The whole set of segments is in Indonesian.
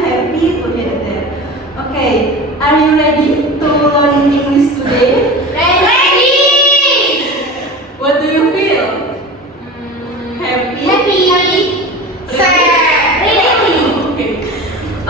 happy together. Okay, are you ready to learn English today? Ready! What do you feel? Happy? Sad.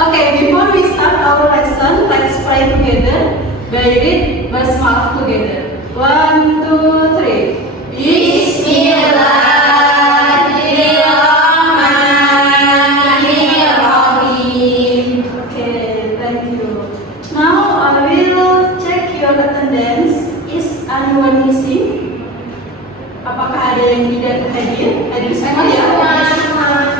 Okay, before we start our lesson, let's pray together. Read Basmalah together. 1, 2, 3. Bismillahirrahmanirrahim. Okay, thank you. Now I will check your attendance. Is anyone missing? Apakah ada yang tidak hadir? Hadir semua ya?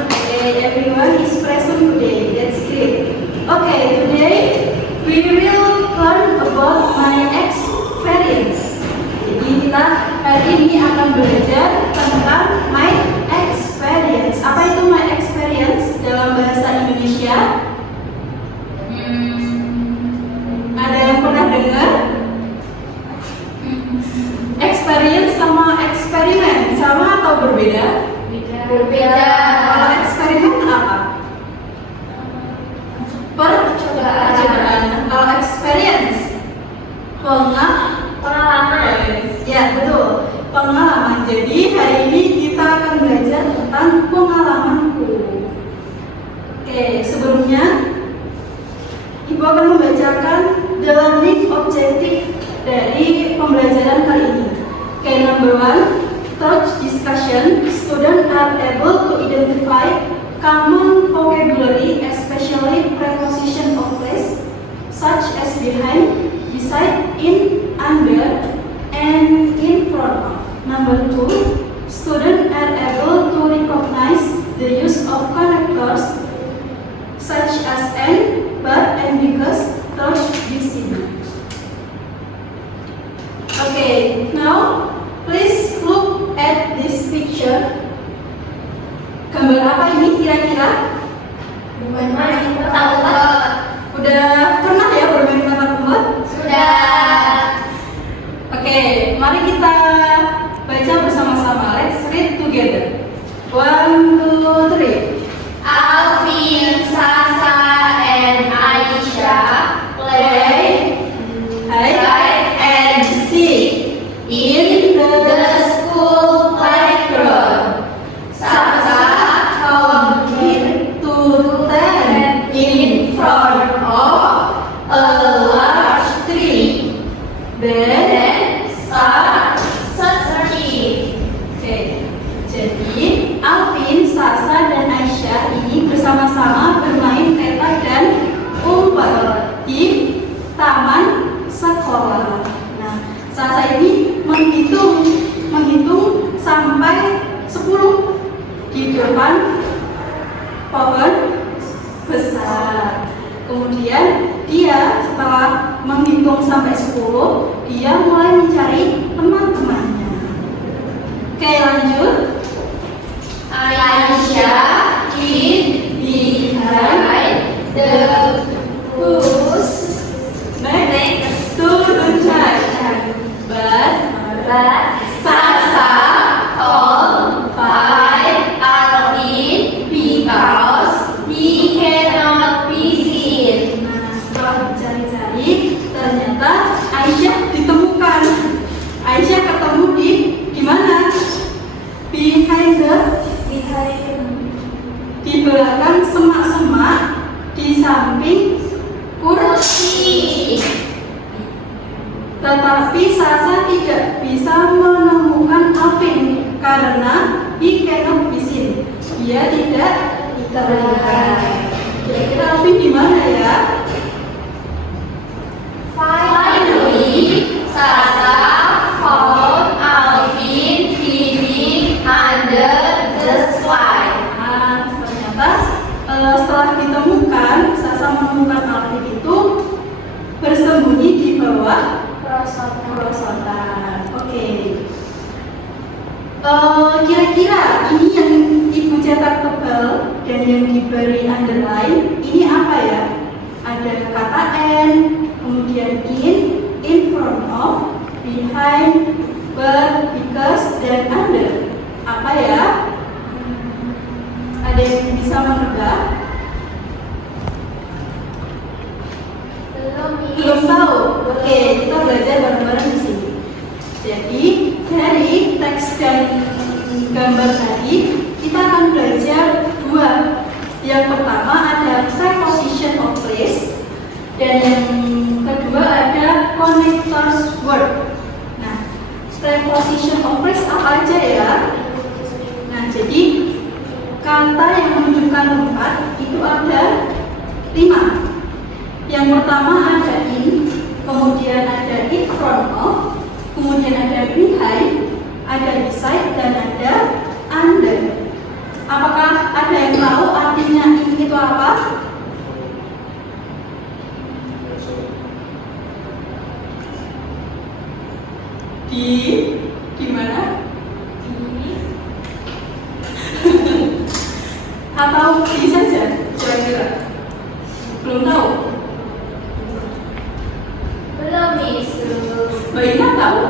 Okay, everyone is present today. That's great. Okay, today we will learn about my experience. Jadi kita hari ini akan belajar tentang my experience. Apa itu my experience dalam bahasa Indonesia? Ada yang pernah dengar? Experience sama eksperimen sama atau berbeda? Berbeda. Kalau eksperimen apa? Percobaan. Kalau experience Pengalaman. Ya betul, pengalaman. Jadi hari ini kita akan belajar tentang pengalamanku. Oke, sebelumnya Ibu akan membacakan the learning objective dari pembelajaran kali ini. Oke, number 1, through discussion, students are able to identify common vocabulary, especially preposition of place, such as behind, beside, in, under, and in front of. Number 2, students are able to recognize the use of connectors such as and, but, and because, thus, this. Okay, now please look at this picture. Gambar apa ini kira-kira? Bermain petak umpet. Udah pernah ya bermain petak umpet? Sudah. Oke, mari kita baca bersama-sama. Let's read together. 1, 2, 3. Alvin, Sasa, and Aisyah play hide and seek in the school playground. Sasa come in to stand in front of a large tree. Then start searching. Oke, jadi Alvin, Sasa, dan Aisyah ini bersama-sama bermain peta dan umpet di taman sekolah. Nah, Sasa ini menghitung sampai 10 di depan pohon besar. Kemudian dia setelah menghitung sampai 10, dia mulai mencari teman-temannya. Oke, lanjut. Aisyah hid behind the bush next to the child. But Sasa called by Alvin because he cannot be seen. nah, setelah dicari-cari, ternyata Aisyah ditemukan. Aisyah ketemu di mana? Di belakang semak-semak, di samping kursi. Tetapi Sasa tidak bisa menemukan Alvin karena he cannot be seen. Dia tidak terlihat. Kira-kira Alvin di mana ya? Finally, Sasa found Alvin hiding under the slide. Nah, ternyata setelah ditemukan, Sasa menemukan Alvin itu bersembunyi di bawah perosotan. Oke. Kira-kira ini yang Ibu cetak tebal dan yang diberi underline, ini apa ya? Ada kata and, kemudian in front of, behind, but, because, dan under. Apa ya? Ada yang bisa menebak? ada preposition of place, dan yang kedua ada connectors word. Nah, preposition of place apa aja ya? Nah, jadi kata yang menunjukkan tempat itu ada 5. Yang pertama ada in, kemudian ada in front of, kemudian ada behind, ada beside, dan ada under. Apakah ada yang tahu artinya in itu apa? Di mana? Atau di saja kira-kira? Belum tahu? Belum, Miss. Mbak Ina tahu?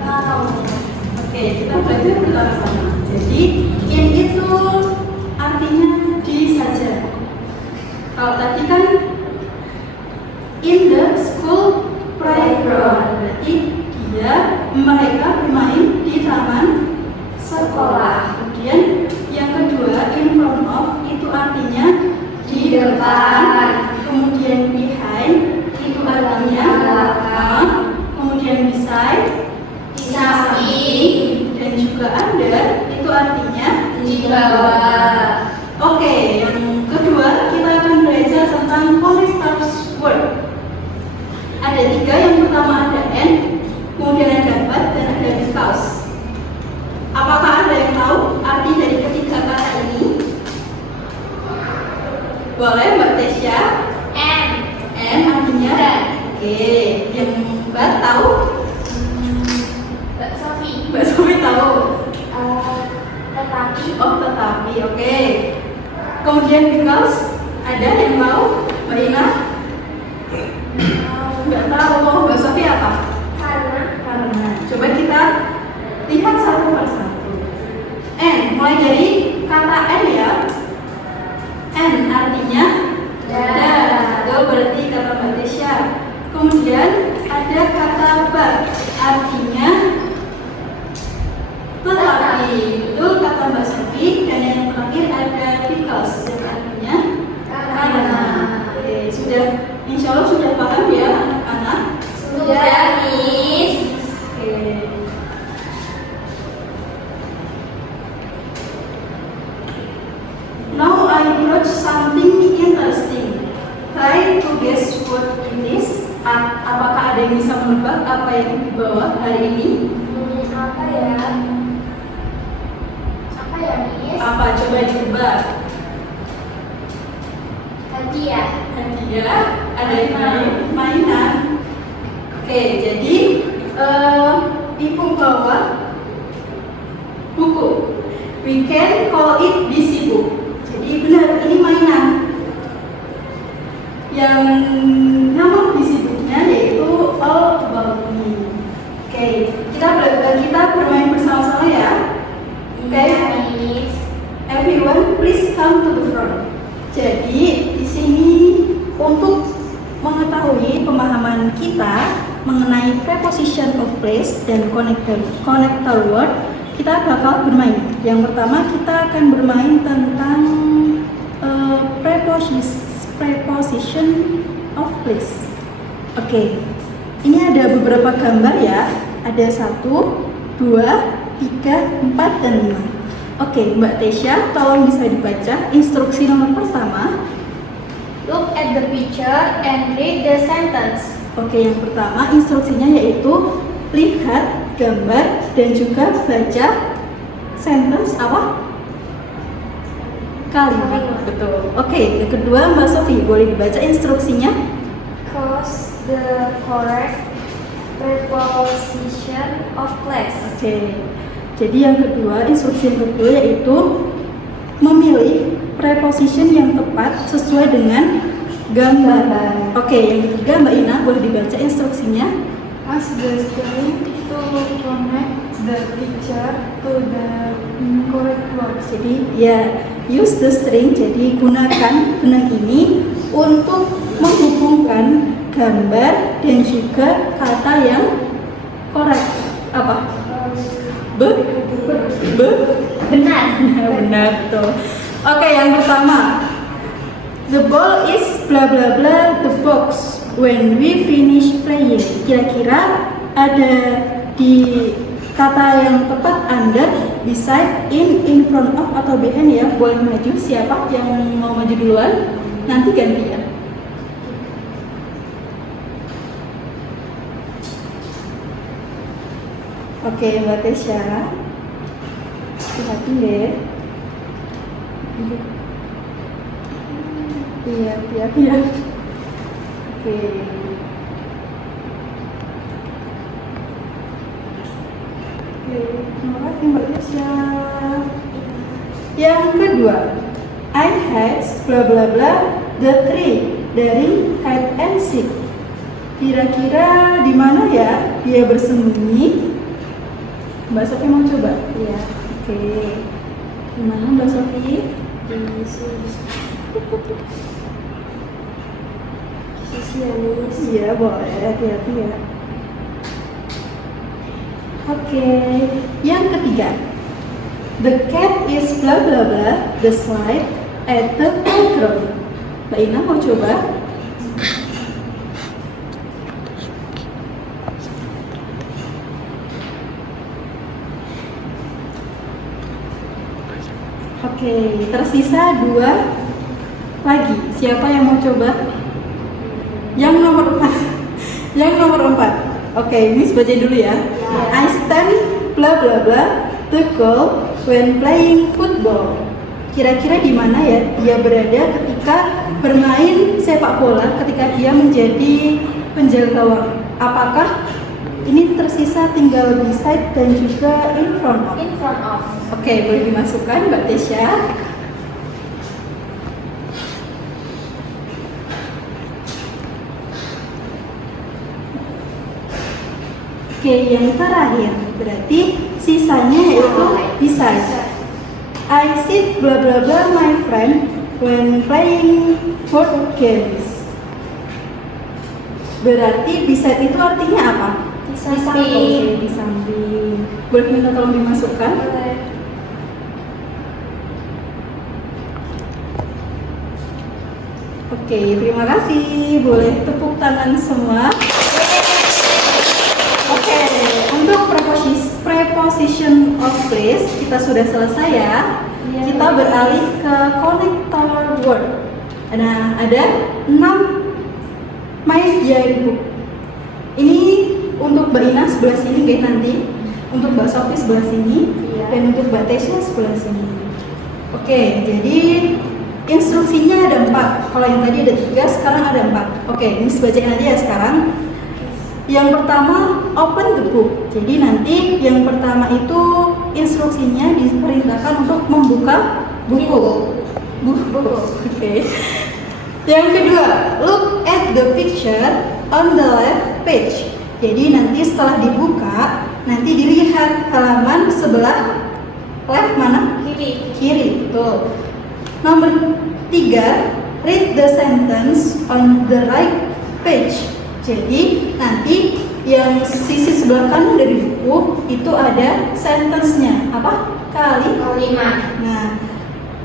Tahu. Oke, kita belajar bersama-sama. Jadi in itu artinya di saja. Kalau tadi kan in the school playground, berarti mereka bermain di taman sekolah. Kemudian yang kedua in front of itu artinya di depan. Kemudian behind itu artinya belakang. Kemudian beside Di samping. dan juga under itu artinya Di bawah. Oke, yang kedua kita akan belajar tentang connectors word. Ada 3, yang pertama ada and, kemudian ada but, dan ada because. Apakah ada yang tahu arti dari ketiga kata ini? Boleh Mbak Tesya? And artinya Dan. Oke, yang Mbak tahu? Mbak Sofi. Mbak Sofi tahu? Tetapi. Oh, tetapi, oke. Kemudian because, ada yang tahu? Mbak Ina? Nggak tahu. Oh, Mbak Sofi apa? Karena. Coba kita lihat satu persatu. And, mulai dari kata and ya. And artinya dan. Itu berarti kata Mbak Desya. Kemudian ada kata but, artinya tetapi. Itu kata Mbak Sofi. Dan yang terakhir ada because, yang artinya karena. Oke, sudah, insya Allah sudah paham ya anak-anak? Sudah, Miss. Oke. Now I brought something interesting. Try to guess what it is. Apakah ada yang bisa menebak apa yang dibawa hari ini? Apa ya? Apa ya, Miss? Apa? Coba ditebak. Hadiah. Hadiah. Ada yang mainan. Oke, jadi ibu bawa buku. We can call it busy book. Jadi benar, ini mainan. Yang nama busy booknya yaitu All About Me. Oke, kita bermain bersama-sama ya. Oke, Miss. everyone please come to the front. Jadi di sini untuk mengetahui pemahaman kita mengenai preposition of place dan connector word, kita bakal bermain. Yang pertama kita akan bermain tentang preposition of place. Oke, ini ada beberapa gambar ya. Ada 1, 2, 3, 4, dan 5. Oke, Mbak Tesya, tolong bisa dibaca instruksi nomor pertama. Look at the picture and read the sentence. Oke, yang pertama instruksinya yaitu lihat gambar dan juga baca sentence apa? Kalimat. Betul. Oke, yang kedua Mbak Sofi, boleh dibaca instruksinya? Choose the correct preposition of place. Oke. Jadi yang kedua, instruksi yang kedua yaitu memilih preposition yang tepat sesuai dengan gambar. Oke, yang ketiga Mbak Ina, boleh dibaca instruksinya? Ask the student to connect the picture to the correct word. Jadi ya, use the string. Jadi gunakan benang ini untuk menghubungkan gambar dan juga kata yang korek. Apa? Benar. Benar tuh. Oke, yang pertama The ball is bla bla bla the box when we finish playing. Kira-kira ada di kata yang tepat under, beside, in front of atau behind ya. Boleh maju, siapa yang mau maju duluan? Nanti ganti ya. Oke, Mbak Tesya. Hati-hati deh. Iya, hati-hati ya. Oke. Oke, terima kasih Mbak Tesya. Yang kedua, I had bla bla bla the tree dari hide and seek. Kira-kira di mana ya dia bersembunyi? Mbak Sofi mau coba? Iya. Oke. Di mana Mbak Sofi? Di sisi Anis. Iya, boleh. Hati-hati ya. Oke, yang ketiga, the cat is bla bla bla the slide at the playground. Mbak Ina mau coba? Oke, tersisa 2 lagi. Siapa yang mau coba? Yang nomor 4. Yang nomor 4. Oke, Miss baca dulu ya. I stand bla bla bla the goal when playing football. Kira-kira di mana ya dia berada ketika bermain sepak bola, ketika dia menjadi penjaga gawang? Apakah ini tersisa tinggal beside dan juga in front of? In front of. Oke, boleh dimasukkan Mbak Tesya. Oke, yang terakhir berarti sisanya yaitu beside. I sit bla bla bla my friend when playing board games. Berarti beside itu artinya apa? Di samping. Di samping. Boleh minta tolong dimasukkan? Oke, terima kasih. Boleh tepuk tangan semua. Oke, untuk preposition of place kita sudah selesai ya. Kita beralih ke connector word. Nah, ada 6 my yearbook. Ini untuk Mbak Ina sebelah sini guys nanti, untuk Mbak Sofi sebelah sini, dan untuk Mbak Tesya sebelah sini. Oke, jadi instruksinya ada 4. Kalau yang tadi ada 3, sekarang ada 4. Oke, ini bacain aja ya sekarang. Yang pertama, open the book. Jadi nanti yang pertama itu instruksinya diperintahkan untuk membuka buku. Oke. Yang kedua, look at the picture on the left page. Jadi nanti setelah dibuka, nanti dilihat halaman sebelah left mana? Kiri. Betul. Nomor 3, read the sentence on the right page. Jadi nanti yang sisi sebelah kanan dari buku itu ada sentence-nya. Apa? Kalimat. Nah,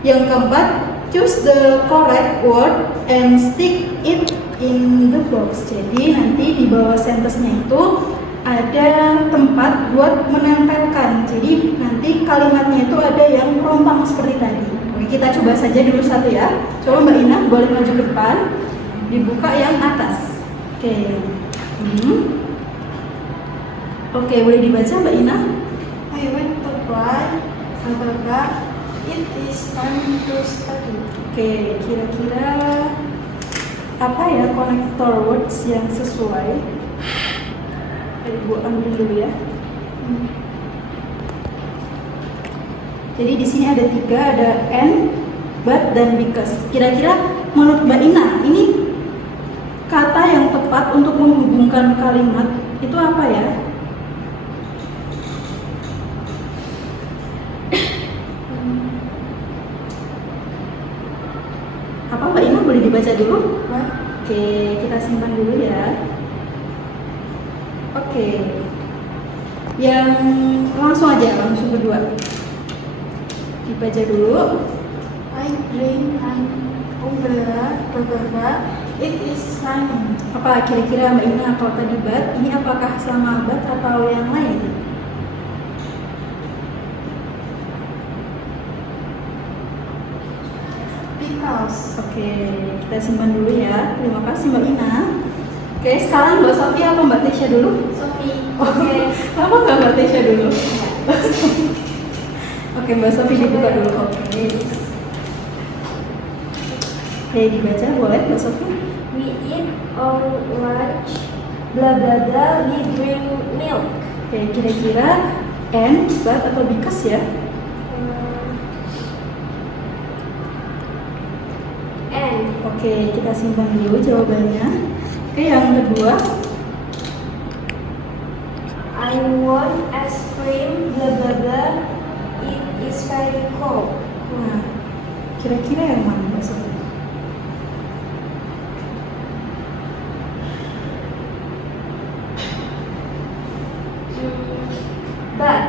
yang keempat, choose the correct word and stick it in the box. Jadi nanti di bawah sentence-nya itu ada tempat buat menempelkan. Jadi nanti kalimatnya itu ada yang rompang seperti tadi. Oke, kita coba saja dulu satu ya. Coba Mbak Ina boleh maju ke depan. Dibuka yang atas. Oke. Oke, boleh dibaca Mbak Ina? I went to play, it is time to study. Oke, kira-kira apa ya connector words yang sesuai? Ibu ambil dulu ya. Jadi di sini ada 3, ada and, but, dan because. Kira-kira menurut Mbak Ina, ini kata yang tepat untuk menghubungkan kalimat itu apa ya? Apa Mbak Ina boleh dibaca dulu? Oke, kita simpan dulu ya. Oke. Yang langsung aja, langsung kedua. Dibaca dulu. I drink and umbrella, blah blah blah. It is raining. Apa kira-kira Mbak Ina kalau tadi but, ini apakah sama but atau yang lain? Because. Oke, kita simpan dulu ya. Terima kasih Mbak Ina. Oke, sekarang Mbak Sofi apa Mbak Tesya dulu? Sophie. Oke, kenapa nggak Mbak Tesya dulu? Oke, Mbak Sofi dibuka dulu. Oke. Oke, dibaca boleh Mbak Sofi? We eat on lunch, blah blah blah, we drink milk. Oke, kira-kira and, but atau because ya? And Oke, kita simpan dulu jawabannya. Oke, yang kedua. I want ice cream, blah blah blah, it is very cold. Nah, kira-kira yang mana Mbak Sofi? But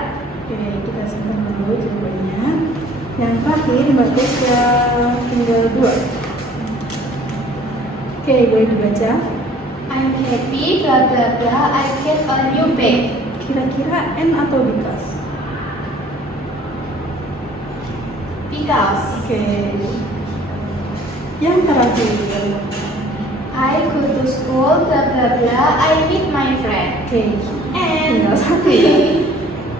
Oke, kita simpan dulu jawabannya. Yang terakhir, Mbak Tesya tinggal 2. Oke, boleh dibaca. I'm happy, blah blah blah, I get a new bag. Kira-kira and atau because? Because Oke. Yang terakhir. I go to school, blah blah blah, I meet my friend. Oke, And tinggal 1 ya.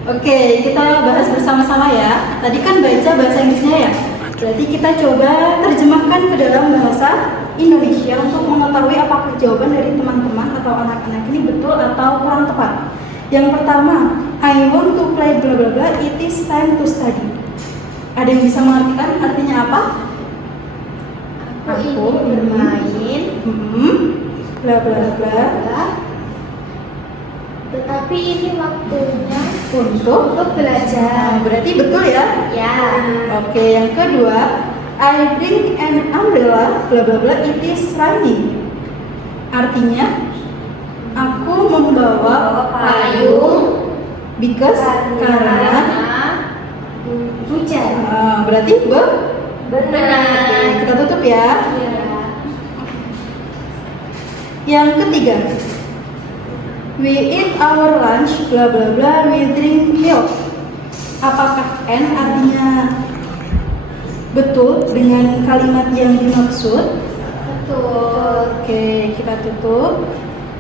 Oke, kita bahas bersama-sama ya. Tadi kan baca bahasa Inggrisnya ya. Berarti kita coba terjemahkan ke dalam bahasa Indonesia untuk mengetahui apakah jawaban dari teman-teman atau anak-anak ini betul atau kurang tepat. Yang pertama, I want to play bla bla bla, it is time to study. Ada yang bisa mengartikan artinya apa? aku ingin bermain, Bla bla bla. tetapi ini waktunya Untuk belajar. berarti betul ya? Ya. Oke, yang kedua, I bring an umbrella, bla bla bla, it is raining. Artinya, aku membawa Payung because karena hujan. berarti Benar. Oke, kita tutup ya. Ya. Yang ketiga, we eat our lunch, bla bla bla, we drink milk. Apakah N artinya betul dengan kalimat yang dimaksud? Betul. Oke, kita tutup.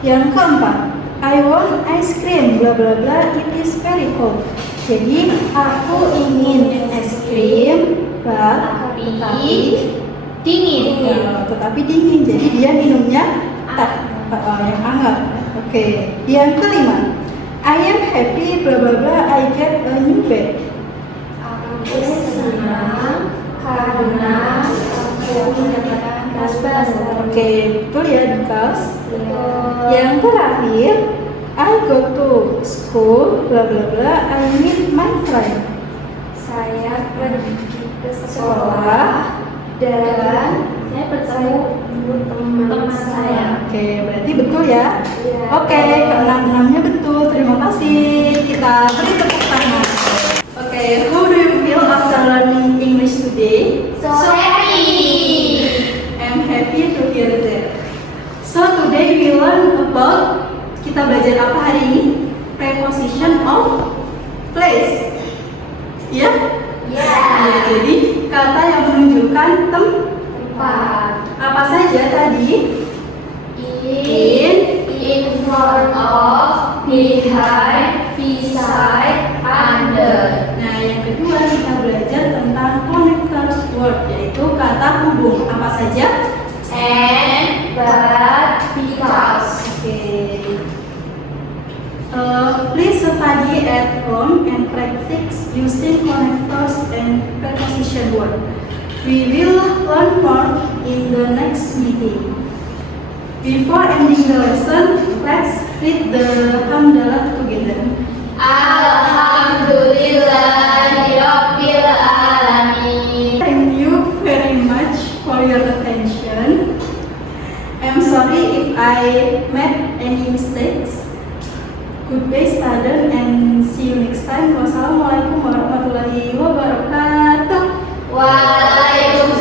Yang keempat, I want ice cream, bla bla bla, it is very cold. Jadi aku ingin es krim, Tapi dingin. tetapi dingin. Jadi dia minumnya yang hangat. Oke. Yang kelima, I am happy, bla bla bla, I get a new bed. aku senang karena aku mendapatkan tas baru. Oke, betul ya because. Betul. Yang terakhir, I go to school, bla bla bla, I meet my friend. Saya pergi ke sekolah dan saya bertemu teman saya. Oke, berarti betul ya? Iya. Oke, keenam-enamnya betul. Terima kasih. Kita beri tepuk tangan. Oke, how do you feel after learning English today? So happy. I'm happy to hear that. So today we learn about, kita belajar apa hari ini? Preposition of place. Ya? Ya. Ya, jadi kata yang menunjukkan Tempat. apa saja tadi? In front of, behind, beside, under. Nah, yang kedua kita belajar tentang connectors word, yaitu kata hubung. Apa saja? And, but, because. Please study at home and practice using connectors and preposition word. We will learn more in the next meeting. Before ending the lesson, let's read the hamdalah together. Alhamdulillahirabbil alamin. Thank you very much for your attention. I'm sorry if I made any mistakes. Goodbye student and see you next time. Wassalamualaikum warahmatullahi wabarakatuh. Waalaikumsalam.